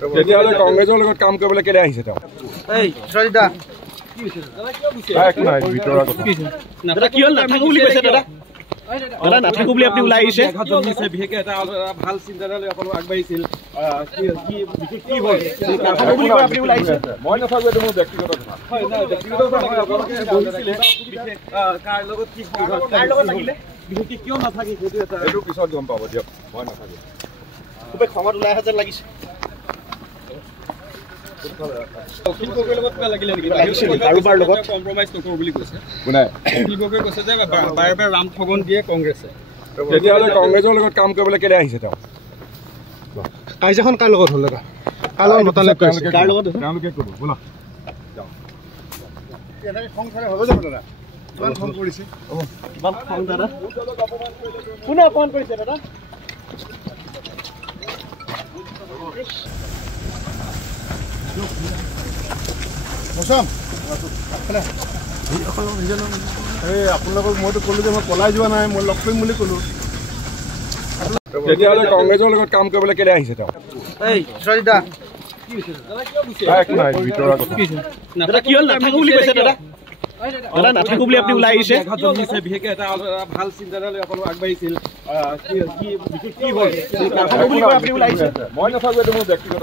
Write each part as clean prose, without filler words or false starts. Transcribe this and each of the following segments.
তেতিয়াহ'লে কংগ্ৰেছৰ লগত কাম কৰিবলৈ কেলে আহিছে তেওঁ? নাথাকো বুলি আপুনি ওলাই আহিছে বিশেষকে এটা ভাল চিন্তাধাৰা লৈ আপোনালোক আগবাঢ়িছিল মই নাথাকো এইটো মোৰ ব্যক্তিগত বিশেষকে কিয় নাথাকে সেইটো পিছত গম পাব দিয়ক মই নাথাকো খুবেই খঙত ওলাই অহা যেন লাগিছে কাৰোবাৰ লগত কম্প্ৰমাইজ নকৰো বুলি কৈছে কোনে কৈছে যে বাৰে বাৰে ৰাম ঠগন দিয়ে কংগ্ৰেছে তেতিয়াহ'লে কংগ্ৰেছৰ লগত কাম কৰিবলৈ কেলে আহিছে তেওঁ কাজিয়াখন কাৰ লগত হ'ল দাদা কাৰ লগত মতালে কাৰ লগত তেওঁলোকে ক'ব ব'লা সংসাৰে হ'ব যাব দাদা কিমান ফোন কৰিছে কিমান খং দাদা কোনে অপমান কৰিছে দাদা আপোনালোকক মইতো ক'লো যে মই পলাই যোৱা নাই মই লগ কৰিম বুলি ক'লো তেতিয়াহ'লে কংগ্ৰেছৰ লগত কাম কৰিবলৈ কেলে আহিছে তেওঁ নাথাকো বুলি কৈছে দাদা নাথাকো বুলি আপুনি ওলাই আহিছে বিশেষকে এটা ভাল চিন্তাধাৰা লৈ আপোনালোক আগবাঢ়িছিল আপুনি ওলাই আহিছে মই নাথাকো এইটো মোৰ ব্যক্তিগত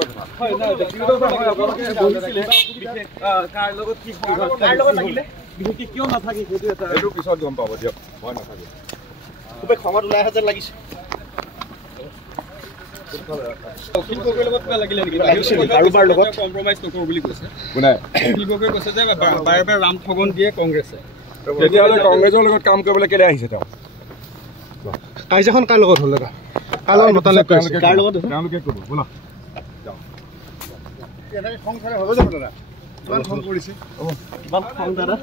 বিশেষকে কিয় নাথাকে সেইটো পিছত গম পাব দিয়ক মই নাথাকো খুবেই খঙত ওলাই অহা যেন লাগিছে কাৰোবাৰ লগত কম্প্ৰমাইজ নকৰো বুলি কৈছে কোনে কৈছে যে বাৰে বাৰে ৰাম ঠগন দিয়ে কংগ্ৰেছে তেতিয়াহ'লে কংগ্ৰেছৰ লগত কাম কৰিবলৈ কেলে আহিছে তেওঁ কাজিয়াখন কাৰ লগত হ'ল দাদা কাৰ লগত মতালে কাৰ লগত তেওঁলোকে ক'ব ব'লা সংসাৰে হ'ব যাব দাদা কিমান ফোন কৰিছে কিমান খং দাদা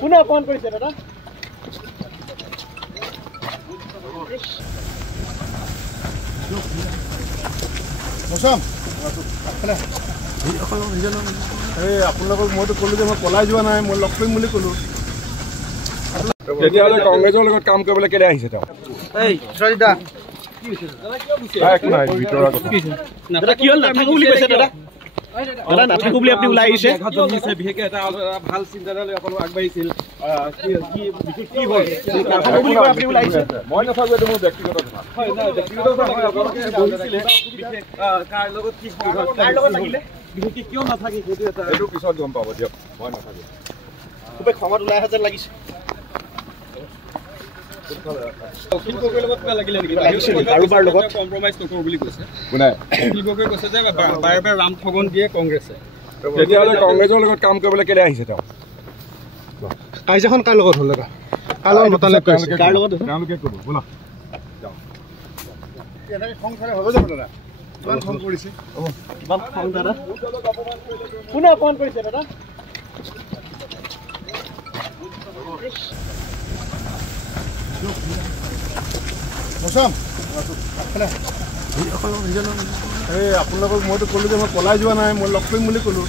কোনে অপমান কৰিছে দাদা আপোনালোকক মইতো ক'লো যে মই পলাই যোৱা নাই মই লগ কৰিম বুলি ক'লো তেতিয়াহ'লে কংগ্ৰেছৰ লগত কাম কৰিবলৈ কেলে আহিছে তেওঁ নাথাকো বুলি কৈছে দাদা নাথাকো বুলি আপুনি ওলাই আহিছে বিশেষকে এটা ভাল চিন্তাধাৰা লৈ আপোনালোক আগবাঢ়িছিল আপুনি ওলাই আহিছে মই নাথাকো এইটো মোৰ ব্যক্তিগত বিশেষকে কিয় নাথাকে সেইটো পিছত গম পাব দিয়ক মই নাথাকো খুবেই খঙত ওলাই অহা যেন লাগিছে কাৰোবাৰ লগত কম্প্ৰমাইজ নকৰো বুলি কৈছে কোনে কৈছে যে বাৰে বাৰে ৰাম ঠগন দিয়ে কংগ্ৰেছে তেতিয়াহ'লে কংগ্ৰেছৰ লগত কাম কৰিবলৈ কেলে আহিছে তেওঁ কাজিয়াখন কাৰ লগত হ'ল দাদা কাৰ লগত মতালে কাৰ লগত তেওঁলোকে ক'ব ব'লা সংসাৰে হ'ব যাব দাদা কিমান ফোন কৰিছে কিমান খং দাদা কোনে অপমান কৰিছে দাদা আপোনালোকক মইতো ক'লো যে মই পলাই যোৱা নাই মই লগ কৰিম বুলি ক'লো